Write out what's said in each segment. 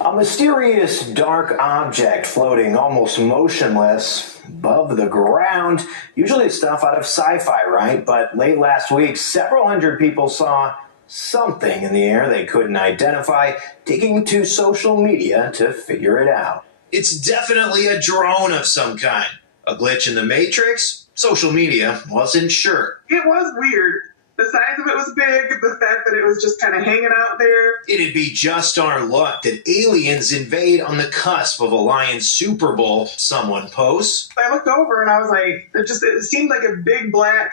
A mysterious dark object floating almost motionless above the ground. Usually it's stuff out of sci-fi, right? But late last week, several hundred people saw something in the air they couldn't identify, taking to social media to figure it out. It's definitely a drone of some kind. A glitch in the Matrix? Social media wasn't sure. It was weird. The size of it was big, the fact that it was just kind of hanging out there. It'd be just our luck that aliens invade on the cusp of a Lions Super Bowl, someone posts. I looked over and I was like, it seemed like a big black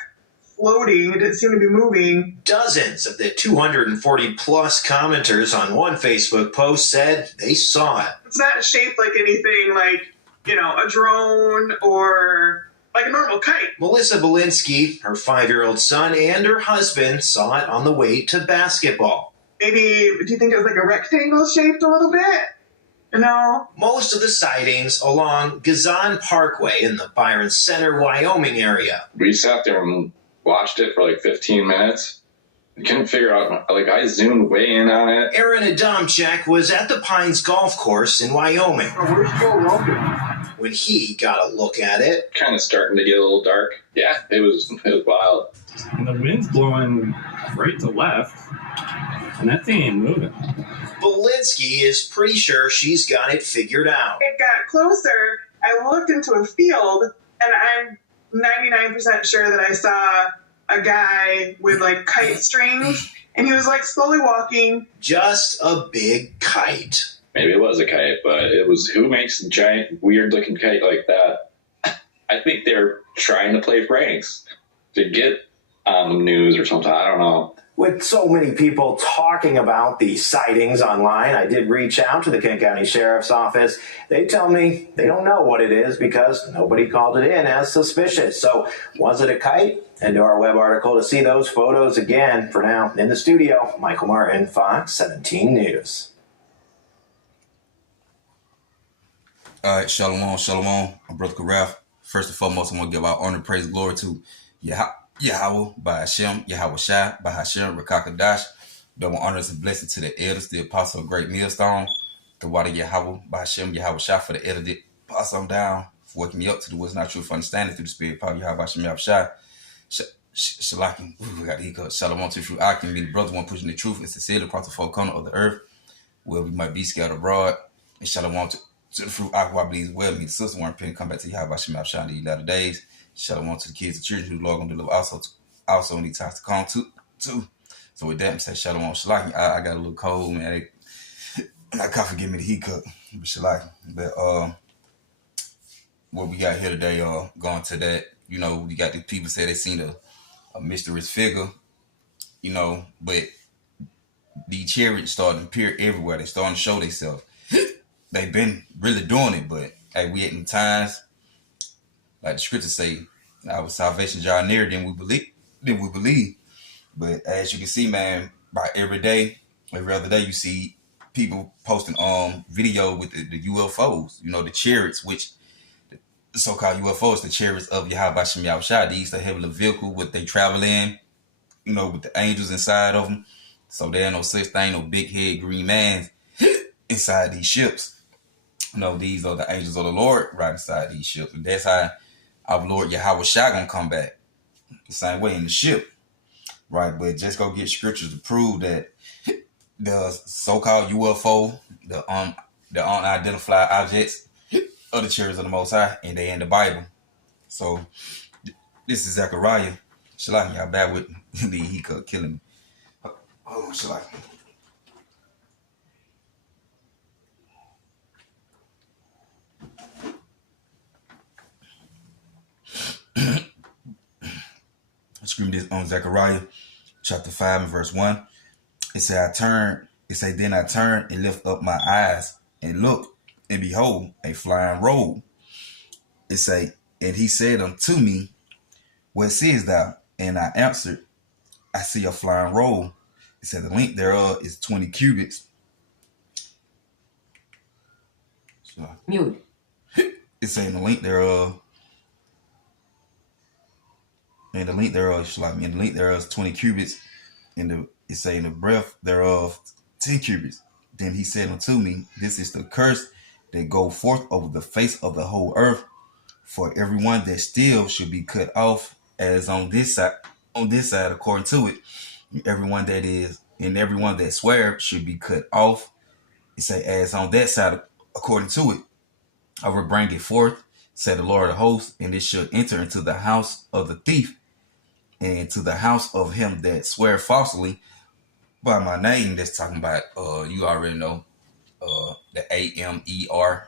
floating. It didn't seem to be moving. Dozens of the 240 plus commenters on one Facebook post said they saw it. It's not shaped like anything like, a drone or like a normal kite. Melissa Belinsky, her 5-year-old son, and her husband saw it on the way to basketball. Maybe, do you think it was like a rectangle shaped a little bit? Most of the sightings along Gazan Parkway in the Byron Center, Wyoming area. We sat there and watched it for like 15 minutes. I couldn't figure out, I zoomed way in on it. Aaron Adamczyk was at the Pines Golf Course in Wyoming. Where's Joe Rogan? When he got a look at it. Kind of starting to get a little dark. Yeah, it was wild. And the wind's blowing right to left, and that thing ain't moving. Belinsky is pretty sure she's got it figured out. It got closer. I looked into a field, and I'm 99% sure that I saw a guy with like kite strings, and he was like slowly walking. Just a big kite. Maybe it was a kite, but it was, who makes a giant, weird-looking kite like that? I think they're trying to play pranks to get on the news or something. I don't know. With so many people talking about the sightings online, I did reach out to the Kent County Sheriff's Office. They tell me they don't know what it is because nobody called it in as suspicious. So was it a kite? Head to our web article to see those photos again. For now, in the studio, Michael Martin, Fox 17 News. All right, shalom, shalom. I'm Brother Karaf. First and foremost, I want to give our honor, praise, glory to Yahawah, by Hashem, Yahawashi, by Hashem, Rakakadash. Double honors and blessings to the elders, the apostle of Great Millstone, the water Yahawah, by Hashem, Yahawashi, for the elder that pass on down, for waking me up to the what's not true for understanding through the spirit power, Yahweh, Hashem, Yahawashi. Shalakim, we got the hiccup. Shalom to true Akim, be the brother one pushing the truth and sincerely across the four corners of the earth, where we might be scattered abroad. And shalom to the fruit Aqua believes well. Me, the sister one pen come back to Yahweh Shem Shine these latter days. Shalom to the kids and children who Lord gonna deliver also in these times to come too. So with that, I'm saying shalom shalom. I got a little cold, man. I can't forgive me the hiccup, but shalom. But what we got here today, going to that, we got these people say they seen a mysterious figure, but these chariots starting to appear everywhere. They starting to show themselves. They've been really doing it, but hey, we at in times, like the scriptures say, our salvation draw nearer than we believe. But as you can see, man, by every other day, you see people posting video with the UFOs, the chariots, which the so-called UFOs, the chariots of Yahweh Shem Yahawashi. These the heavenly vehicle what they travel in, with the angels inside of them. So there ain't no such thing, no big head green man inside these ships. These are the angels of the Lord right inside these ships. And that's how our Lord Yahawashi gonna come back. The same way in the ship. Right? But just go get scriptures to prove that the so-called UFO, the unidentified objects of the chariots of the Most High, and they in the Bible. So this is Zechariah. Shalom, y'all bad with me. He could killing me. Oh, shalom. Scream this on Zechariah chapter 5 and verse 1. It said, then I turned and lift up my eyes and look, and behold, a flying robe. It say, and he said unto me, what seest thou? And I answered, I see a flying robe. It said, the length thereof is 20 cubits. Mute. It saying the length thereof. And the length thereof is 20 cubits, and it's saying the breadth thereof 10 cubits. Then he said unto me, this is the curse that go forth over the face of the whole earth. For everyone that steals should be cut off, as on this side, according to it. Everyone that swear should be cut off. It say, as on that side, according to it. I will bring it forth, said the Lord of hosts, and it shall enter into the house of the thief, and to the house of him that swear falsely by my name. That's talking about, you already know, the AMER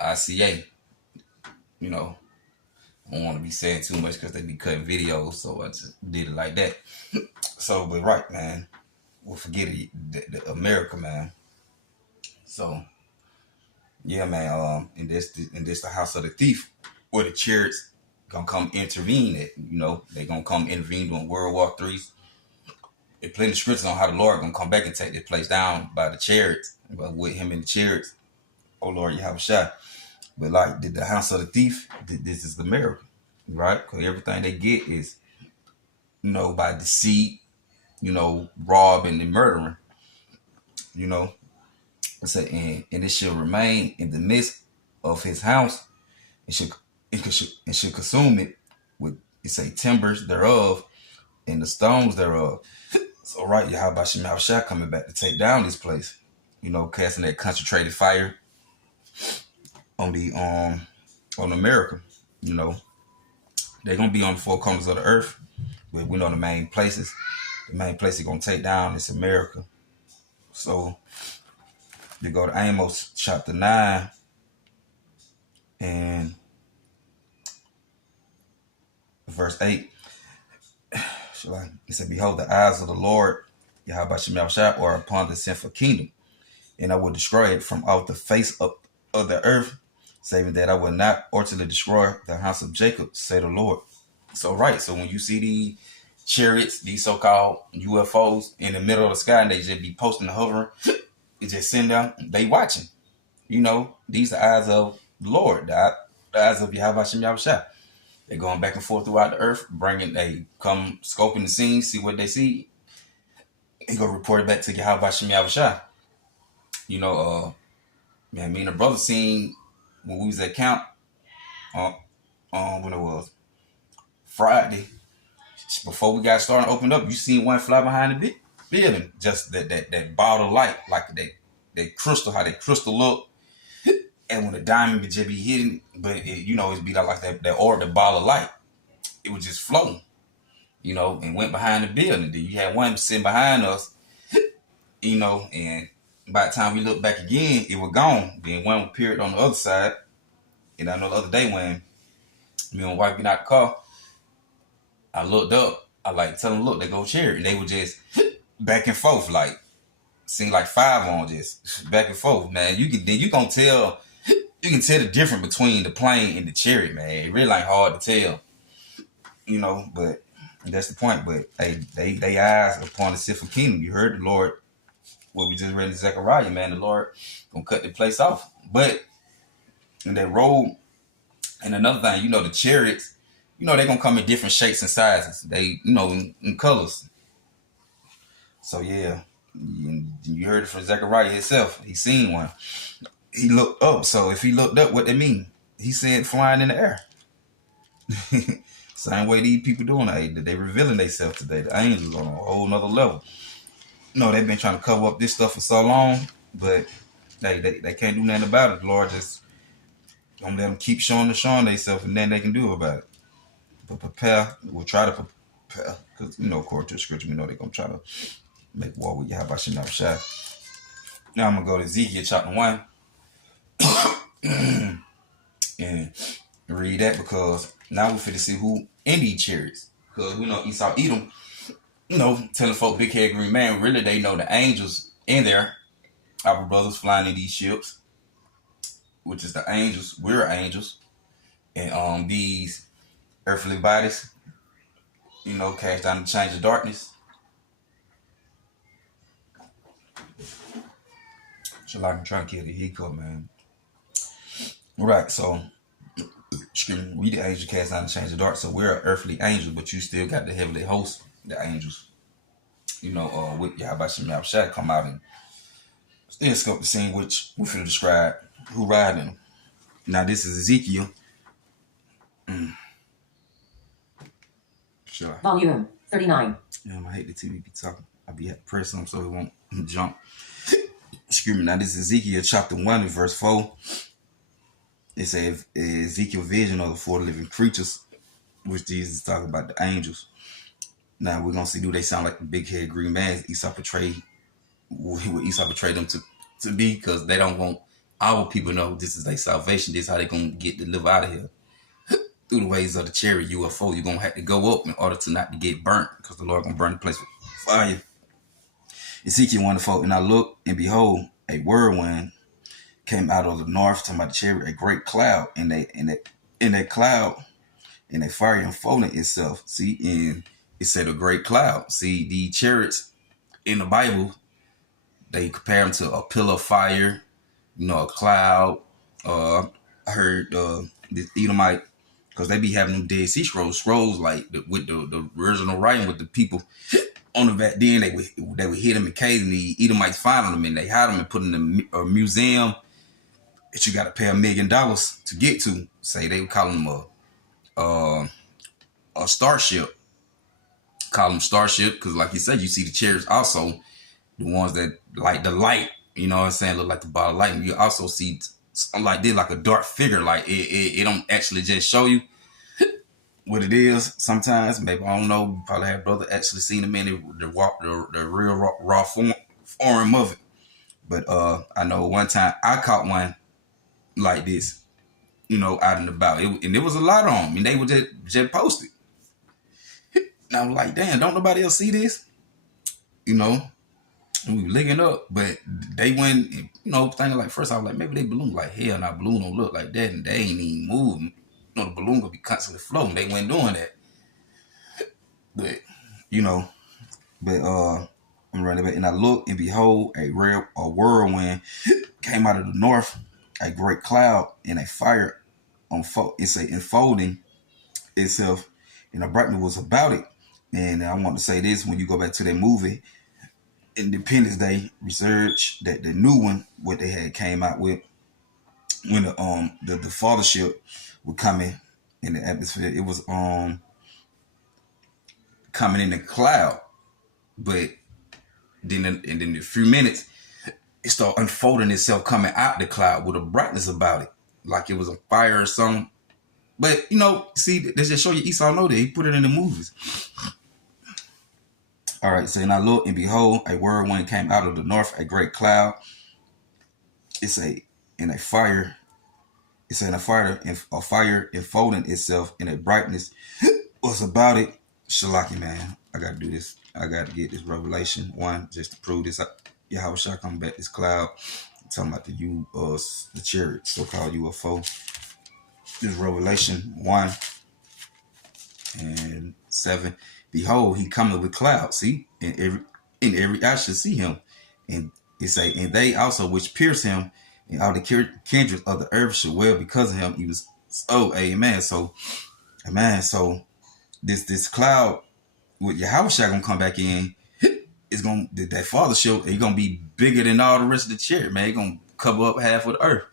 ICA. You know, I don't want to be saying too much because they be cutting videos, so I just did it like that. So, but right, man, we'll forget it, the America, man. So, yeah, man, and this the house of the thief, where the chariots gonna come intervene at. You know, they gonna come intervene during World War III. There's plenty of scriptures on how the Lord gonna come back and take this place down by the chariots, but with him in the chariots. Oh Lord, Yahawashi. But like the house of the thief, this is the miracle, right? Because everything they get is, you know, by deceit, you know, robbing and murdering, you know. And it shall remain in the midst of his house. It should consume it with, it say, timbers thereof and the stones thereof. So right, Yahawashi coming back to take down this place, you know, casting that concentrated fire on America. You know, they're gonna be on the four corners of the earth, but we know the main places. The main place they're gonna take down is America. So they go to Amos chapter 9 and verse 8. It said, behold, the eyes of the Lord, Yahawashi, are upon the sinful kingdom, and I will destroy it from off the face of the earth, saving that I will not utterly destroy the house of Jacob, say the Lord. So right, so when you see these chariots, these so-called UFOs in the middle of the sky, and they just be posting and hovering, it just send down, they watching. You know, these are eyes of the Lord, the eyes of Yahawashi. They're going back and forth throughout the earth, they come scoping the scene, see what they see. He go report it back to Yahawashi. You know, man, me and the brother seen when we was at camp, when it was Friday, before we got started and opened up, you seen one fly behind the building, just that ball of light, like that crystal, how that crystal look. And when the diamond would just be hitting, but it, you know, it'd be like that orb, the ball of light. It was just floating, you know, and went behind the building. Then you had one sitting behind us, you know, and by the time we looked back again, it was gone. Then one appeared on the other side. And I know the other day when me and my wife get out the car, I looked up. I like tell them, look, they go chariot. And they were just back and forth, like seemed like five on just back and forth. Man, you can tell the difference between the plane and the chariot, man. It really ain't hard to tell, you know. But that's the point. But hey, they eyes upon the sinful kingdom. You heard the Lord. What we just read in Zechariah, man. The Lord gonna cut the place off. But in that road, and another thing, you know, the chariots, you know, they're gonna come in different shapes and sizes. They, you know, in colors. So yeah, you heard it from Zechariah himself. He seen one. He looked up. So if he looked up, what they mean? He said flying in the air. Same way these people doing it. They revealing themselves today. The angels on a whole nother level. No, they've been trying to cover up this stuff for so long, but they can't do nothing about it. The Lord just gonna let them keep showing themselves, and then they can do about it. But we'll try to prepare, because, you know, according to the scripture, we know they're gonna try to make war with Yahawashi. Now I'm gonna go to Ezekiel chapter 1 and read that, because now we're finna see who in these chariots. Because we know Esau Edom, you know, telling folk big head green man, really they know the angels in there. Our brothers flying in these ships, which is the angels. We're angels. And these earthly bodies, you know, cast down the change of darkness. So I'm trying to kill the hiccup, man. Right, so we the angels cast down the change of dark. So we're an earthly angel, but you still got the heavenly host, the angels. with Yahawashi come out and still scope the scene, which we finna describe who riding him. Now this is Ezekiel. Sure. Volume 39. I hate the TV be talking. I be at press them so it won't jump. Excuse me. Now this is Ezekiel chapter 1 and verse 4. It says Ezekiel vision of the 4 living creatures, which Jesus is talking about the angels. Now we're gonna see, do they sound like the big head green man Esau portrayed? What Esau portrayed them to be, because they don't want our people to know this is their salvation. This is how they gonna get delivered out of here. Through the ways of the chariot UFO, you're gonna have to go up in order to not to get burnt, because the Lord gonna burn the place with fire. Ezekiel 1:4, and I looked, and behold, a whirlwind came out of the north, talking about the chariot, a great cloud, and that cloud, and a fire unfolding itself. See, and it said a great cloud. See, the chariots in the Bible, they compare them to a pillar of fire, a cloud. I heard the Edomite, because they be having them Dead Sea Scrolls like with the original writing with the people on the back then. They would hit them in caves, and the Edomites find them and they hide them and put them in a museum that you got to pay $1 million to get to. Say they would call them a starship. Call them starship because, like you said, you see the chariots also, the ones that like the light. You know what I'm saying? Look like the ball of light. And you also see like a dark figure. Like it don't actually just show you what it is. Sometimes maybe, I don't know. You probably have brother actually seen them in the real raw form of it. But I know one time I caught one like this, out and about. And there was a lot on them, and they were just posted. And I was like, damn, don't nobody else see this? And we were looking up, but they went, thinking like, first I was like, maybe they balloon. Like, hell, nah, balloon don't look like that, and they ain't even moving. The balloon gonna be constantly floating. They weren't doing that. But, I'm running back, and I looked, and behold, a whirlwind came out of the north, a great cloud, and a fire enfolding itself, and the brightness was about it. And I want to say this, when you go back to that movie, Independence Day, research that the new one, what they had came out with, when the fathership would come in the atmosphere, it was coming in the cloud, but then in a few minutes it started unfolding itself coming out the cloud with a brightness about it, like it was a fire or something. But see, they just show you Esau know that he put it in the movies. All right, so and I looked, and behold, a whirlwind came out of the north, a great cloud. A fire enfolding itself, and a brightness was about it. Shalaki, man, I gotta do this. I gotta get this Revelation 1 just to prove this. Yahawashi come back this cloud. I'm talking about the chariot, so-called UFO. This is Revelation 1 and 7. Behold, he cometh with clouds. See, in every eye shall see him. And it say, and they also which pierce him, and all the kindreds of the earth shall wail because of him. He was amen. So, amen. So this cloud with Yahawashi gonna come back in. It's gonna that father show. He's gonna be bigger than all the rest of the chariot, man. He's gonna cover up half of the earth.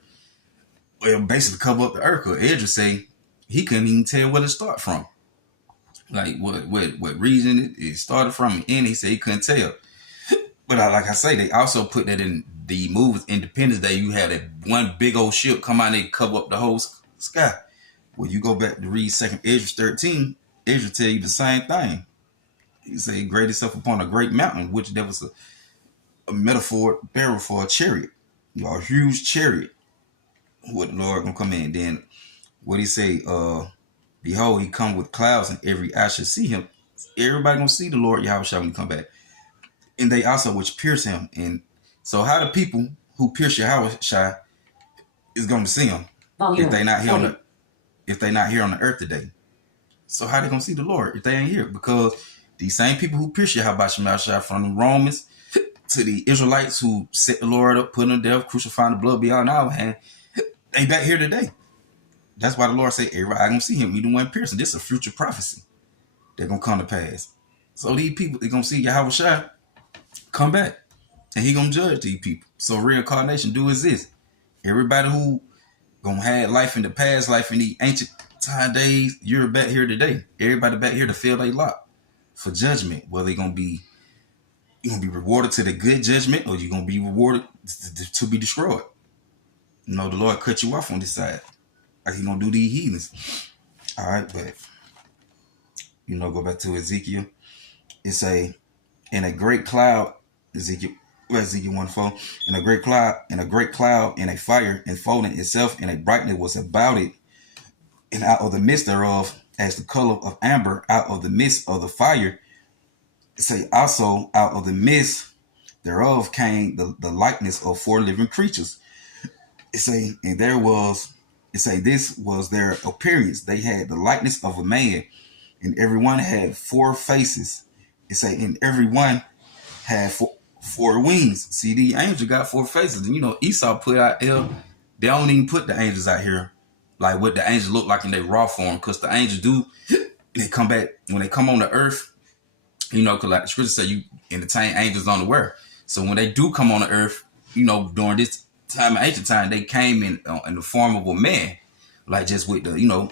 Well, basically cover up the earth. Cause Edra say he couldn't even tell where to start from. Like what region it started from, and he said he couldn't tell. But like I say, they also put that in the movies. Independence Day, you had that one big old ship come out and cover up the whole sky. Well, you go back to read 2nd Ezra 13, Ezra tell you the same thing. He said he graded himself upon a great mountain, which there was a metaphor, barrel for a chariot, a huge chariot. What the Lord gonna come in? Then what he say? Behold, he come with clouds, and every eye shall see him. Everybody gonna see the Lord Yahawashi when he come back. And they also which pierce him. And so how the people who pierce Yahawashi is going to see him if they not here on the earth today? So how they gonna see the Lord if they ain't here? Because these same people who pierce Yahawashi, from the Romans to the Israelites who set the Lord up, put him to death, crucifying the blood beyond our hand, they back here today. That's why the Lord said, everybody gonna see him, even when piercing. This is a future prophecy. They're gonna come to pass. So these people, they're gonna see Yahawashi come back. And he gonna judge these people. So reincarnation do exist. Everybody who gonna have life in the past, life in the ancient time days, you're back here today. Everybody back here to fill their lot for judgment. Whether you're gonna be rewarded to the good judgment, or you're gonna be rewarded to be destroyed. You know, the Lord cut you off on this side. Like he gonna do these heathens. All right, but go back to Ezekiel. It say, in a great cloud, Ezekiel 1:4, in a great cloud, in a fire enfolding itself, and a brightness was about it, and out of the midst thereof, as the color of amber, out of the midst of the fire. It say also out of the midst thereof came the likeness of 4 living creatures. It say, and there was, it say this was their appearance. They had the likeness of a man, and everyone had 4 faces. It say, and everyone had 4 wings. See, the angel got 4 faces. And Esau put out there, they don't even put the angels out here like what the angels look like in their raw form, because the angels they come back when they come on the earth, because like the scripture say, you entertain angels unaware. So when they do come on the earth, during this time of ancient time, they came in the form of a man, like just with the,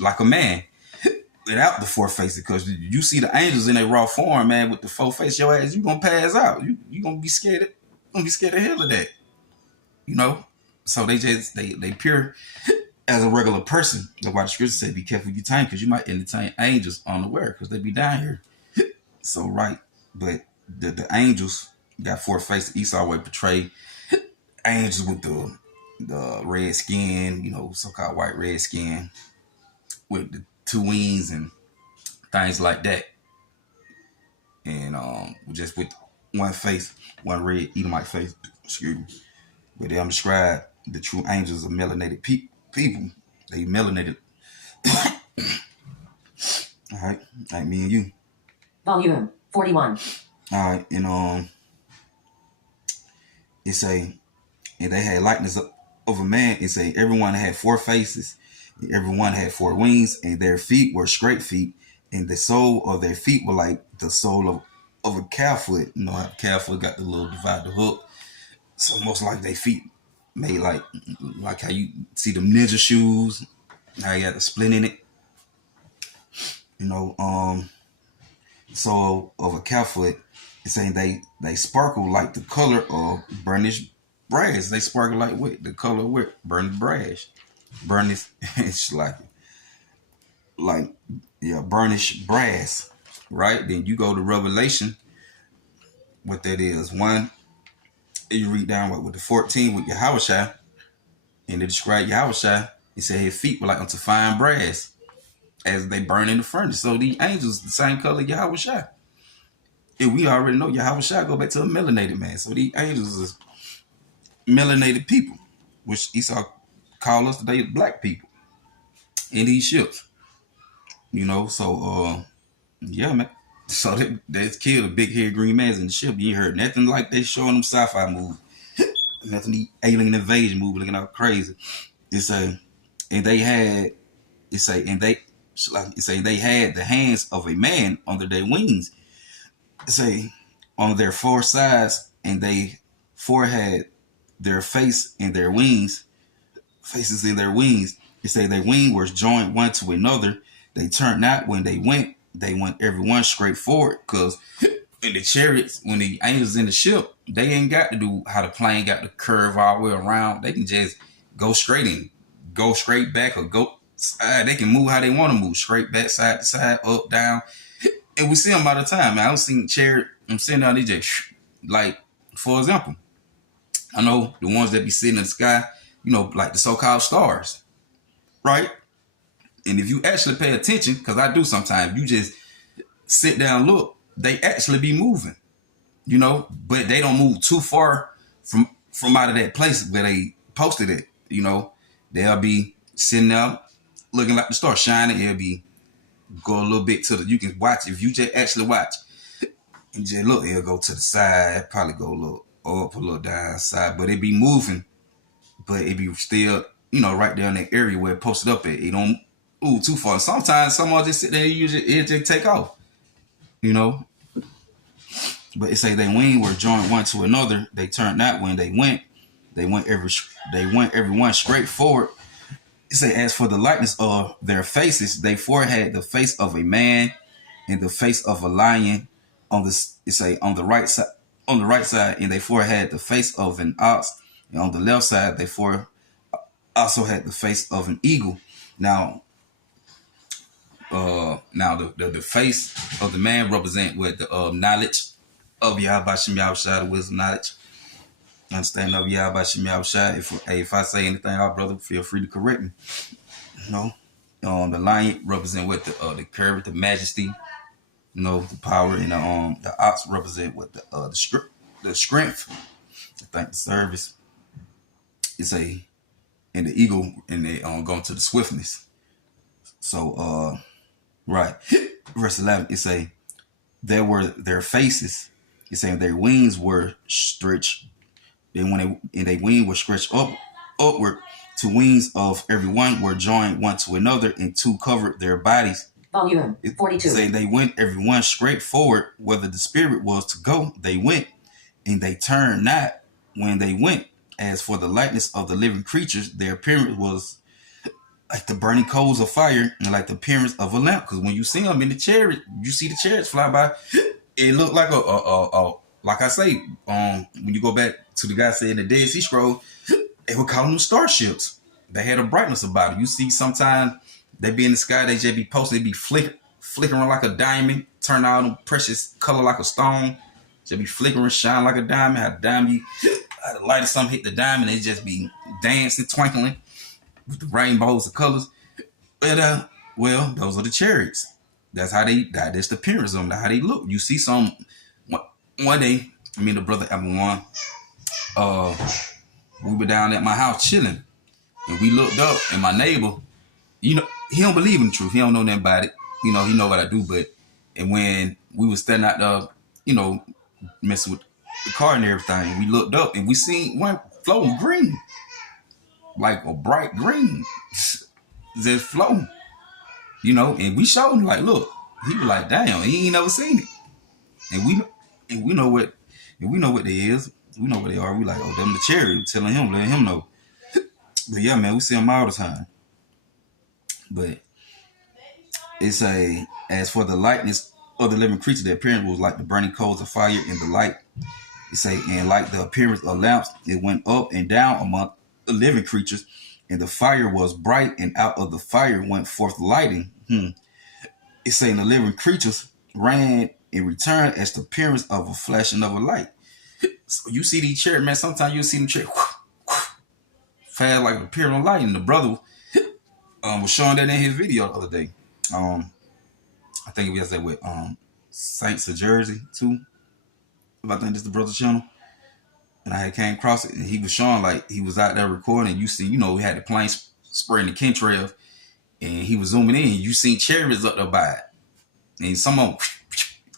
like a man, without the 4 faces. Because you see the angels in their raw form, man, with the 4 faces, your ass, you gonna pass out. You gonna be scared. Gonna be scared of hell of that. So they pure as a regular person. That's why the scripture said, be careful your time, because you might entertain angels unaware, because they be down here. So right, but the angels got 4 faces. Esau would portray angels with the red skin, so-called white red skin, with the 2 wings and things like that, and just with 1 face, 1 red Edomite face. Excuse me. But they describe the true angels of melanated people. They melanated. All right, like me and you. Volume 41. All right, and it say, and they had likeness of a man. It say everyone had 4 faces, and everyone had 4 wings, and their feet were straight feet, and the sole of their feet were like the sole of a calf foot. How calf foot got the little divided hook. So most like their feet made like how you see them ninja shoes, how you got the splint in it. So of a calf foot, it's saying they sparkle like the color of burnished brass. They sparkle like what? The color of what? Burnished brass. Burnished, it's like burnished brass, right? Then you go to Revelation, what that is. 1, you read down with the 14 with Yahawashi, and they describe Yahawashi. He said his feet were like unto fine brass, as they burn in the furnace. So the angels, the same color Yahawashi. And we already know Yahawashi go back to a melanated man. So the angels is melanated people, which Esau call us today black people in these ships. So yeah, man. So they killed a big haired green man in the ship. You ain't heard nothing like they showing them sci-fi movies. Nothing the alien invasion movie looking out crazy. They had the hands of a man under their wings. It say on their 4 sides, and they 4 had their face and their wings, faces in their wings. It say their wing was joined one to another. They turned not when they went everyone straight forward, because in the chariots, when the angels in the ship, they ain't got to do how the plane got to curve all the way around. They can just go straight in, go straight back, or go side. They can move how they want to move, straight back, side to side, up, down. And we see them all the time, man. I was seeing chariot, I'm sitting down, they just, like, for example, I know the ones that be sitting in the sky, like the so-called stars, right? And if you actually pay attention, because I do sometimes, you just sit down and look, they actually be moving, but they don't move too far from out of that place where they posted it. They'll be sitting there looking like the star shining. It'll be go a little bit you can watch. If you just actually watch and just look, it'll go to the side, probably go a little up, a little down side, but it be moving, but it be still, right there in that area where it posted up at. It don't move too far. Sometimes someone just sit there and it just take off, But it say their wings were joined one to another. They turned not when they went. They went everyone straight forward. It say, as for the likeness of their faces, they had the face of a man and the face of a lion. On the right side, and they had the face of an ox, and on the left side, they also had the face of an eagle. Now, the face of the man represent what the knowledge of Yahawashi, the wisdom, knowledge, understanding of Yahawashi. If I say anything, our brother, feel free to correct me. The lion represent what the courage, the majesty, the power, and the ox represent what the strength. I think the service is and the eagle, and they going to the swiftness. So right, verse 11, it say there were their faces. It saying their wings were stretched. Then their wings were stretched upward. To wings of everyone were joined one to another, and two covered their bodies. Volume 42. It say they went everyone straight forward. Whether the spirit was to go, they went, and they turned not when they went. As for the likeness of the living creatures, their appearance was like the burning coals of fire, and like the appearance of a lamp. Because when you see them in the chariot, you see the chariots fly by. It looked like like I say, when you go back to the guy saying the Dead Sea Scrolls, they would call them starships. They had a brightness about it. You see, sometimes they be in the sky, they just be posting, they be flickering like a diamond, turn out them precious color like a stone, just be flickering, shine like a diamond. How the diamond, how the light of something hit the diamond, it just be dancing, twinkling with the rainbows of colors. But well, those are the chariots. That's how that's the appearance of them, how they look. You see some one day, me and the brother Evan we were down at my house chilling, and we looked up, and my neighbor, he don't believe in the truth. He don't know nothing about it. He know what I do, and when we was standing out there, messing with the car and everything, we looked up and we seen one floating green, like a bright green, just floating, and we showed him like, look. He was like, damn, he ain't never seen it, and we know what they is. We know what they are. We like, oh, them the chariot, telling him, letting him know. But yeah, man, we see them all the time. But it's as for the likeness of the living creature, the appearance was like the burning coals of fire in the light. It and like the appearance of lamps, it went up and down among the living creatures, and the fire was bright, and out of the fire went forth lighting. It's saying the living creatures ran and returned as the appearance of a flashing of a light. So you see these chariots, man. Sometimes you see them chariots fast like appearing on light. And the brother was showing that in his video the other day. I think it was that with Saints of Jersey too. I think this is the brother's channel. And I came across it, and he was showing like he was out there recording. You see, we had the plane spraying the chemtrails, and he was zooming in. You seen chariots up there by it, and some of them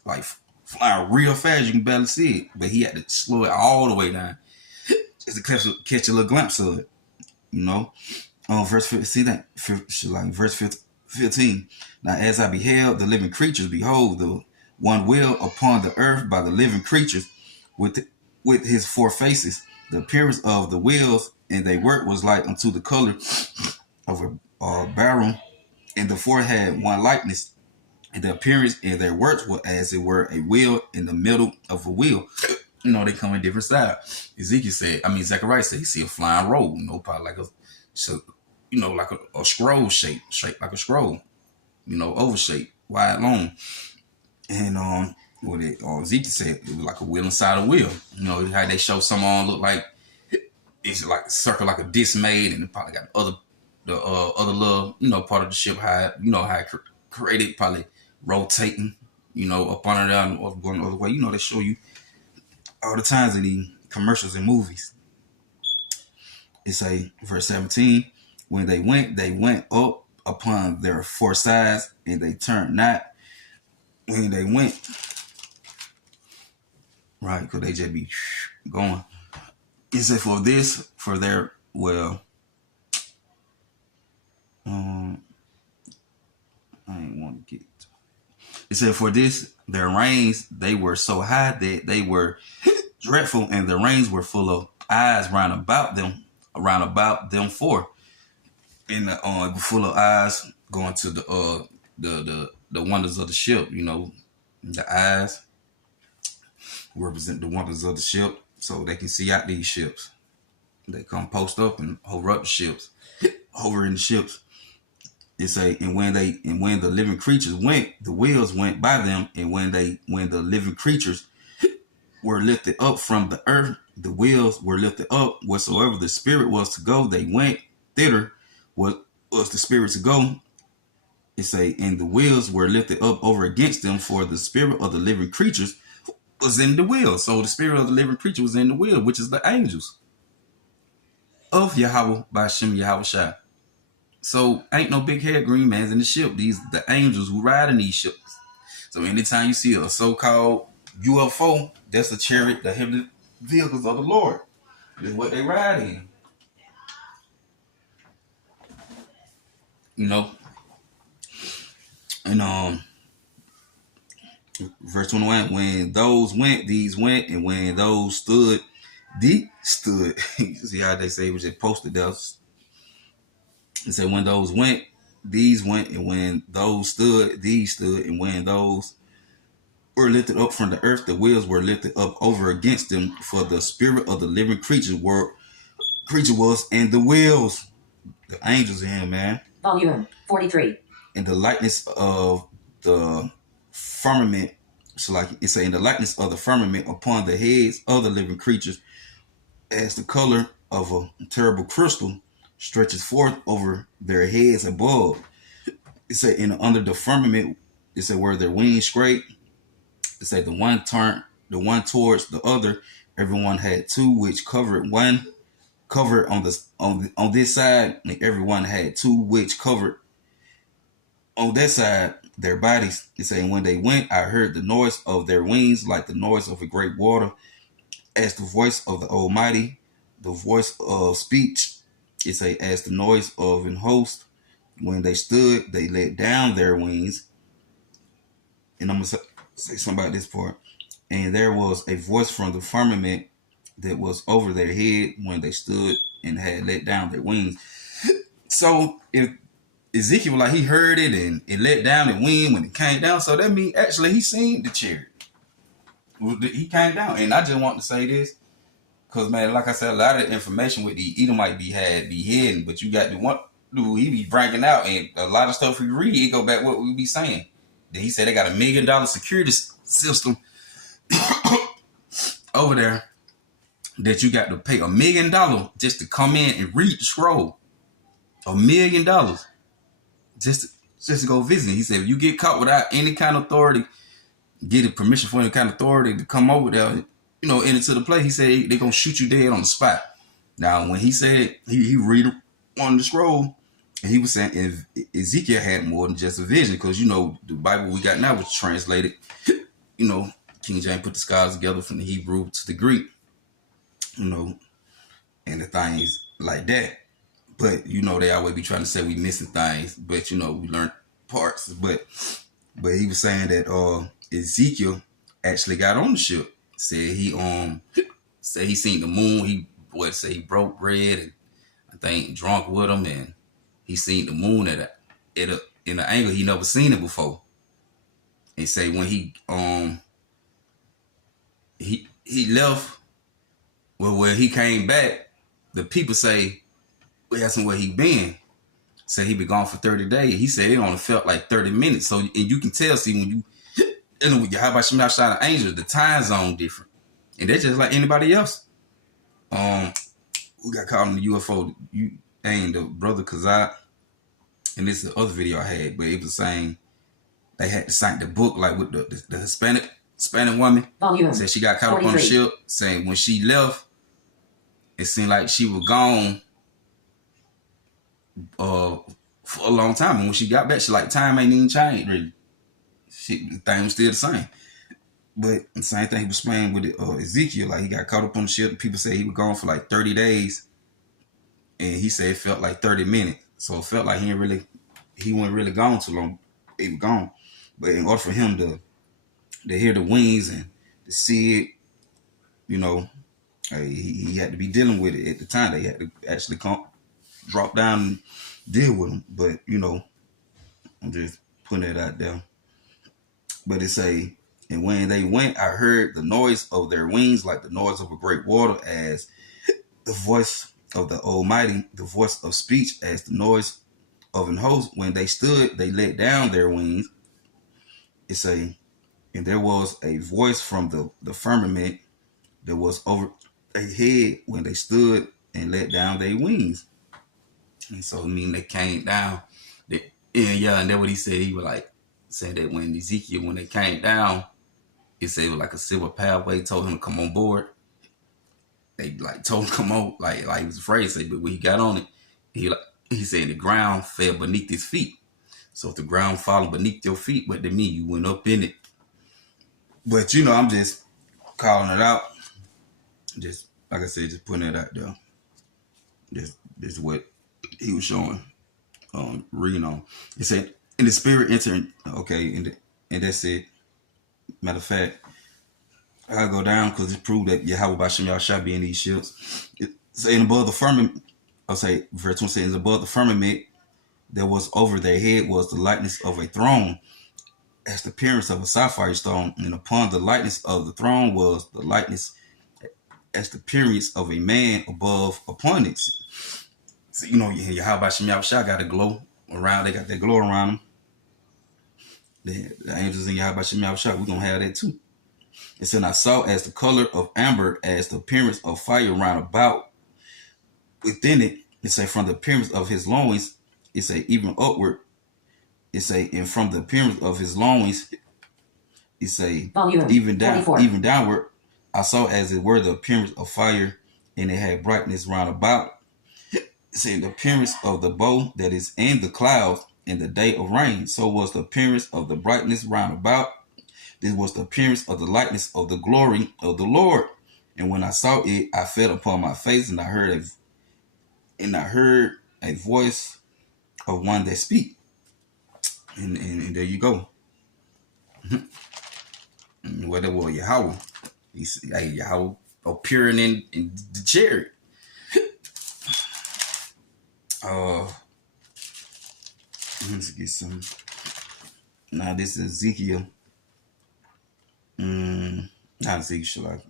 like flying real fast. You can barely see it, but he had to slow it all the way down just to catch a little glimpse of it. Verse 15. See that? Like verse 15. Now, as I beheld the living creatures, behold, the one wheel upon the earth by the living creatures, with his four faces. The appearance of the wheels and their work was like unto the color of a barrel, and the four had one likeness. And the appearance and their works were as it were a wheel in the middle of a wheel. They come in different styles. Zechariah said he see a flying roll, probably like like a scroll shaped like a scroll, oval shaped, wide, long. And Ezekiel said it was like a wheel inside a wheel. How they show some on look like it's like a circle, like a disc made, and it probably got the other little part of the ship, how it created, probably rotating, up on and down, or going the other way. They show you all the times in the commercials and movies. It's verse 17, when they went up upon their four sides, and they turned not when they went. Right, because they just be going. It said for their, I ain't want to get. It said, for this, their reins, they were so high that they were dreadful, and the reins were full of eyes round about them four. And full of eyes going to the wonders of the ship, the eyes represent the wonders of the ship, so they can see out these ships. They come post up and hover up the ships, hover in the ships. It say, and when the living creatures went, the wheels went by them, and when the living creatures were lifted up from the earth, the wheels were lifted up. Whatsoever the spirit was to go, they went thither. What was the spirit to go? It say, and the wheels were lifted up over against them, for the spirit of the living creatures was in the wheel. So the spirit of the living creature was in the wheel, which is the angels of Yahawah by Shem Yahawashi. So ain't no big head green mans in the ship. These the angels who ride in these ships. So anytime you see a so-called UFO, that's a chariot, the heavenly vehicles of the Lord. This is what they ride in. And verse 21, when those went, these went, and when those stood, these stood. You see how they say it was just posted there. It said, when those went, these went, and when those stood, these stood, and when those were lifted up from the earth, the wheels were lifted up over against them, for the spirit of the living creature was in the wheels. The angels in him, man. Volume 43. In the likeness of the firmament, so like it say, in the likeness of the firmament upon the heads of the living creatures, as the color of a terrible crystal stretches forth over their heads above. It said, in under the firmament, it said, where their wings scrape. It said, the one towards the other, everyone had two, which covered on this side, and everyone had two, which covered on that side their bodies. It said, when they went, I heard the noise of their wings like the noise of a great water, as the voice of the Almighty, the voice of speech. It say, as the noise of an host. When they stood, they let down their wings. And I'm going to say something about this part. And there was a voice from the firmament that was over their head when they stood and had let down their wings. So if Ezekiel, like, he heard it and it let down the wing when it came down, so that means actually he seen the chariot. He came down. And I just want to say this, because, man, like I said, a lot of the information with the Edomite be hidden, but you got the one dude, he be breaking out, and a lot of stuff we read, it go back what we be saying. Then he said they got $1 million security system over there that you got to pay $1 million just to come in and read the scroll. $1 million just to go visit. He said, if you get caught without any kind of authority, get a permission for any kind of authority to come over there, into the place, he said they're going to shoot you dead on the spot. Now, when he said he read on the scroll, and he was saying if Ezekiel had more than just a vision, because, the Bible we got now was translated, King James put the scholars together from the Hebrew to the Greek, and the things like that. But, they always be trying to say we missing things, but, we learned parts. But he was saying that Ezekiel actually got on the ship. Said he seen the moon. He broke bread and I think drunk with him, and he seen the moon in an angle he never seen it before. And say when he left, when he came back, the people say we asked him where he been. Said he been gone for 30 days. He said it only felt like 30 minutes. So, and you can tell, see, when you dealing with Yahawashi outside of angels, the time zone different. And they're just like anybody else. We got caught in the UFO. And the brother Kazak, and this is the other video I had, but it was saying they had to sign the book, like with the Hispanic woman. Volume said she got caught 43. Up on the ship, saying when she left, it seemed like she was gone for a long time. And when she got back, she like, time ain't even changed, really. The thing was still the same. But the same thing he was playing with Ezekiel, like he got caught up on the ship. People say he was gone for like 30 days. And he said it felt like 30 minutes. So it felt like he wasn't really gone too long. He was gone. But in order for him to hear the wings and to see it, you know, he had to be dealing with it at the time. They had to actually drop down and deal with him. But, you know, I'm just putting it out there. But it say, and when they went, I heard the noise of their wings like the noise of a great water, as the voice of the Almighty, the voice of speech as the noise of an host. When they stood, they let down their wings. It say, and there was a voice from the firmament that was over their head when they stood and let down their wings. And so, I mean, they came down. And that's what he said. He was like, said that when Ezekiel, when they came down, he said it was like a silver pathway, told him to come on board. They like told him to come on, like he was afraid to say, but when he got on it, he said the ground fell beneath his feet. So if the ground falling beneath your feet, what that mean? You went up in it. But you know, I'm just calling it out. Just like I said, just putting it out there. This is what he was showing. Reading on. It said, "In the spirit entering." Okay, and that's it. Matter of fact, I'll go down because it proved that Yahawah shall be in these ships. It's saying above the firmament. I'll say verse 1 says, above the firmament that was over their head was the likeness of a throne, as the appearance of a sapphire stone, and upon the likeness of the throne was the likeness as the appearance of a man above upon it. So, you know, Yahawah got a glow around. They got that glow around them. The angels in Yahawah, we're going to have that too. It said, I saw as the color of amber, as the appearance of fire round about. Within it, it say from the appearance of his loins, it say even upward. It say, and from the appearance of his loins, it say even downward. I saw as it were the appearance of fire, and it had brightness round about. It say the appearance of the bow that is in the clouds in the day of rain. So was the appearance of the brightness round about. This was the appearance of the likeness of the glory of the Lord. And when I saw it, I fell upon my face, and I heard a voice of one that speak. And there you go. Well, that was Yahawah. Yahawah appearing in the chariot. Let's get some. Now this is Ezekiel. Not Ezekiel, like.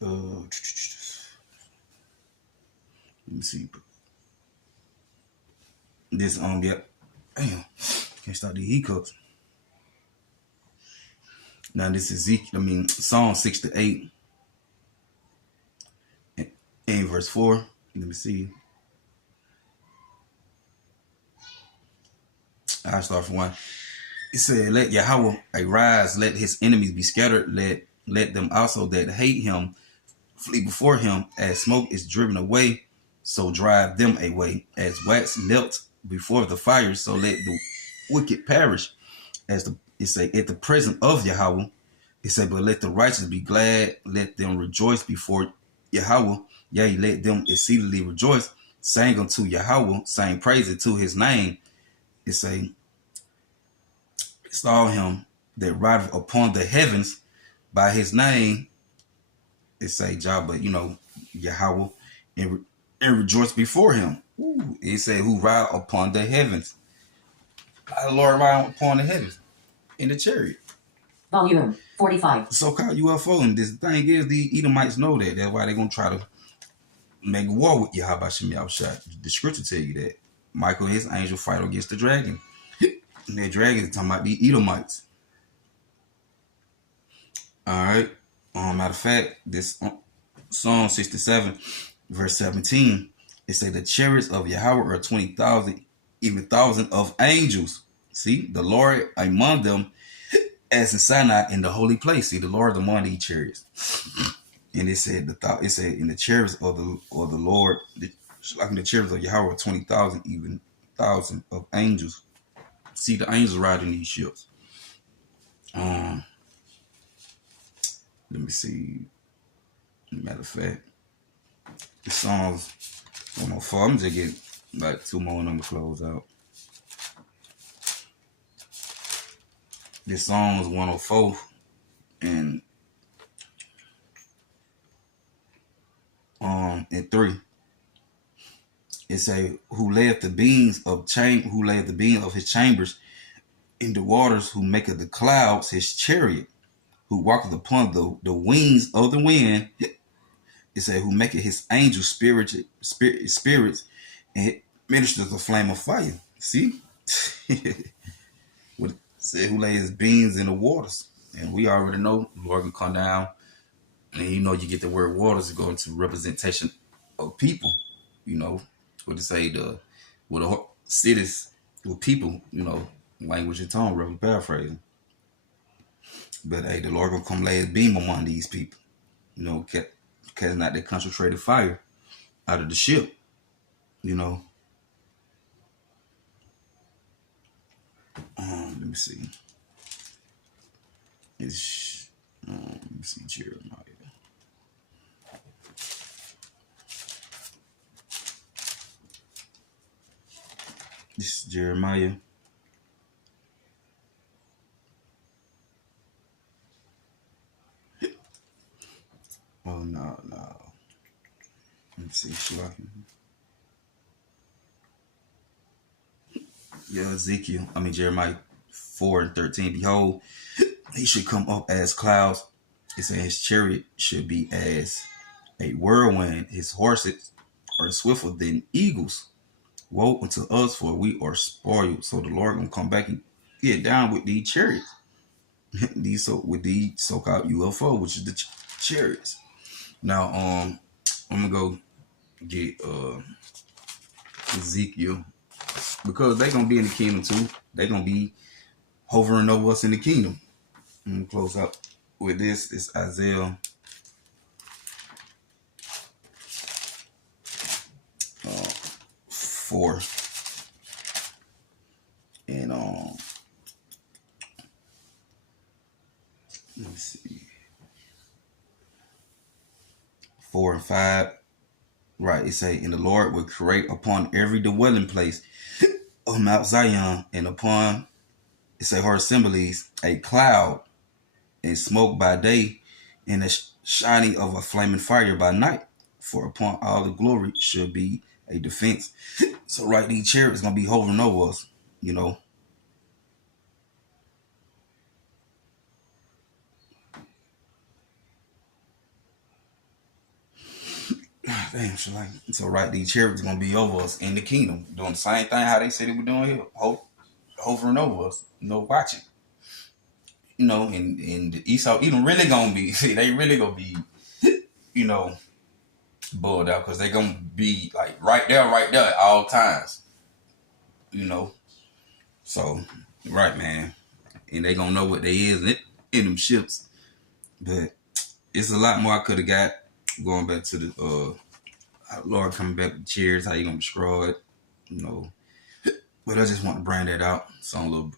Let me see. This yep. Damn, can't start the hiccups. Now this is Ezekiel. Psalm 6-8 and verse 4. Let me see. I'll start from 1. It said, let Yahawah arise, let his enemies be scattered, let them also that hate him flee before him. As smoke is driven away, so drive them away. As wax melts before the fire, so let the wicked perish. It say, at the presence of Yahawah, it say, but let the righteous be glad, let them rejoice before Yahawah. Yea, let them exceedingly rejoice, sing unto Yahawah, sing praise to his name. It say, extol him that rideth upon the heavens by his name. It say, but you know, Yahawah, and rejoice before him. Ooh, it say, who ride upon the heavens. The Lord ride upon the heavens in the chariot. Volume 45. So-called UFO. And this thing is, the Edomites know that. That's why they're going to try to make a war with Yahawashi. The scripture tell you that. Michael and his angel fight against the dragon. And that dragon is talking about the Edomites. All right. Matter of fact, this Psalm 67, verse 17, it say the chariots of Yahawah are 20,000, even thousand of angels. See, the Lord among them, as in Sinai in the holy place. See, the Lord among these chariots. And it said in the chariots of the Lord, like in the chariots of Yahawah, 20,000, even thousand of angels. See the angels riding these ships. Let me see. Matter of fact, the Psalms 104. I'm just getting like 2 more and I'm gonna close out. This song is 104, and 3. It say, who layeth the beams of his chambers in the waters, who maketh the clouds his chariot, who walketh upon the wings of the wind. It said, who maketh his angels spirits, and ministers the flame of fire. See? What it said, who lay his beams in the waters. And we already know the Lord can come down. And you know, you get the word waters to go into representation of people. You know, what to say, the cities with people, you know, language and tone, roughly paraphrasing. But hey, the Lord gonna come lay his beam among these people. You know, casting out that concentrated fire out of the ship. You know. Let me see. Let me see, Jeremiah. This is Jeremiah. Oh, no. Let me see. Jeremiah 4:13. Behold, he should come up as clouds. It says his chariot should be as a whirlwind. His horses are swifter than eagles. Woe unto us, for we are spoiled. So the Lord gonna come back and get down with these chariots. With these so-called UFO, which is the chariots. Now, I'm gonna go get Ezekiel, because they're gonna be in the kingdom too. They're gonna be hovering over us in the kingdom. I'm gonna close out with this. It's Isaiah 4. And let me see. 4 and 5. Right, it say, and the Lord will create upon every dwelling place of Mount Zion, and upon, it say, her assemblies, a cloud and smoke by day, and the shining of a flaming fire by night. For upon all the glory should be a defense. So right, these chariots gonna be hovering over us, you know. Damn, so right, these chariots gonna be over us in the kingdom, doing the same thing how they said they were doing here, hovering over us, you know, watching. You know, and Esau Edom really gonna be, they really gonna be, you know, bulled out, because they gonna be like right there at all times. You know. So, right, man. And they gonna know what they is in them ships. But it's a lot more I could have got, going back to the Lord coming back with cheers, how you gonna destroy it, you know. But I just want to bring that out. Some little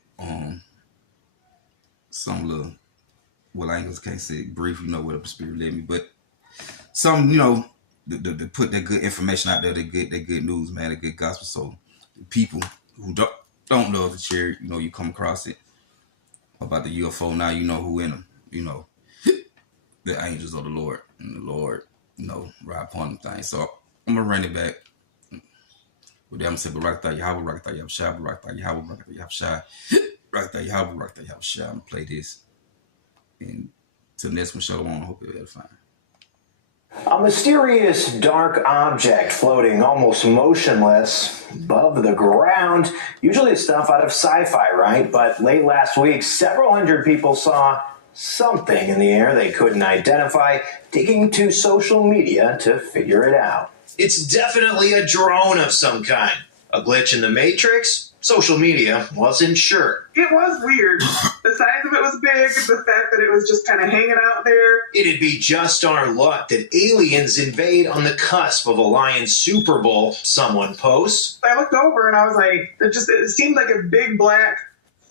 well, I ain't can't say brief, you know, what the Spirit led me, but some, you know, to put that good information out there, that good news, man, that good gospel. So people who don't know the chariot, you know, you come across it about the UFO, now you know who in them, you know, the angels of the Lord, and the Lord, you know, ride upon them things. So I'm gonna run it back. With that, I'm gonna say, Barakatah Yahawah, Barakatah Yahawashi, Barakatah Yahawah, Barakatah Yahawashi, Barakatah Yahawah, Barakatah Yahawashi. I'm gonna play this. And till the next one, Shalom. I hope you'll fine. A mysterious dark object floating almost motionless above the ground. Usually it's stuff out of sci-fi, right? But late last week, several hundred people saw something in the air they couldn't identify, digging to social media to figure it out. It's definitely a drone of some kind. A glitch in the Matrix? Social media wasn't sure. It was weird. The size of it was big. The fact that it was just kind of hanging out there. It'd be just our luck that aliens invade on the cusp of a Lions Super Bowl, someone posts. I looked over and I was like, it seemed like a big black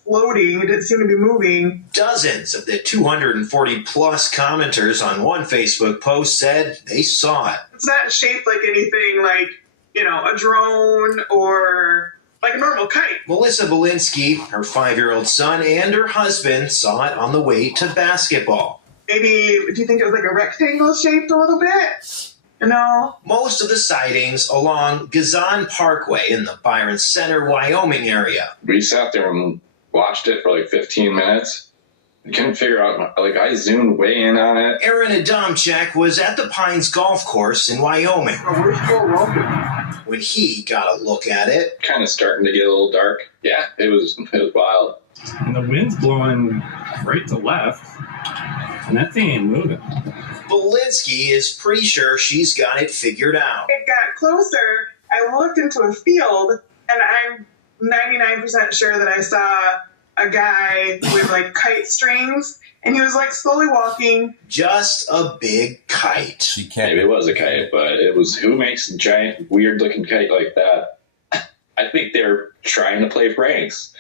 floating. It didn't seem to be moving. Dozens of the 240 plus commenters on one Facebook post said they saw it. It's not shaped like anything like, you know, a drone or like a normal kite. Melissa Belinsky, her 5-year-old son, and her husband saw it on the way to basketball. Maybe, do you think it was like a rectangle shaped a little bit? No. Most of the sightings along Gazan Parkway in the Byron Center, Wyoming area. We sat there and watched it for like 15 minutes. I couldn't figure out, like, I zoomed way in on it. Aaron Adamczyk was at the Pines Golf Course in Wyoming We're still rolling. when he got a look at it. Kind of starting to get a little dark. Yeah, it was wild. And the wind's blowing right to left, and that thing ain't moving. Belinsky is pretty sure she's got it figured out. It got closer. I looked into a field, and I'm 99% sure that I saw a guy with like kite strings, and he was like slowly walking. Just a big kite. She can't. Maybe it was a kite, but it was, who makes a giant, weird-looking kite like that? I think they're trying to play pranks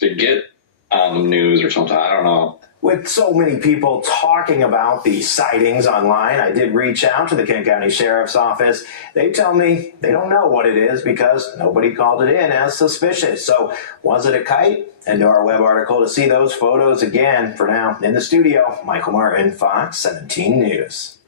to get on the news or something. I don't know. With so many people talking about these sightings online, I did reach out to the Kent County Sheriff's Office. They tell me they don't know what it is because nobody called it in as suspicious. So was it a kite? Head to our web article to see those photos again. For now, in the studio, Michael Martin, Fox 17 News.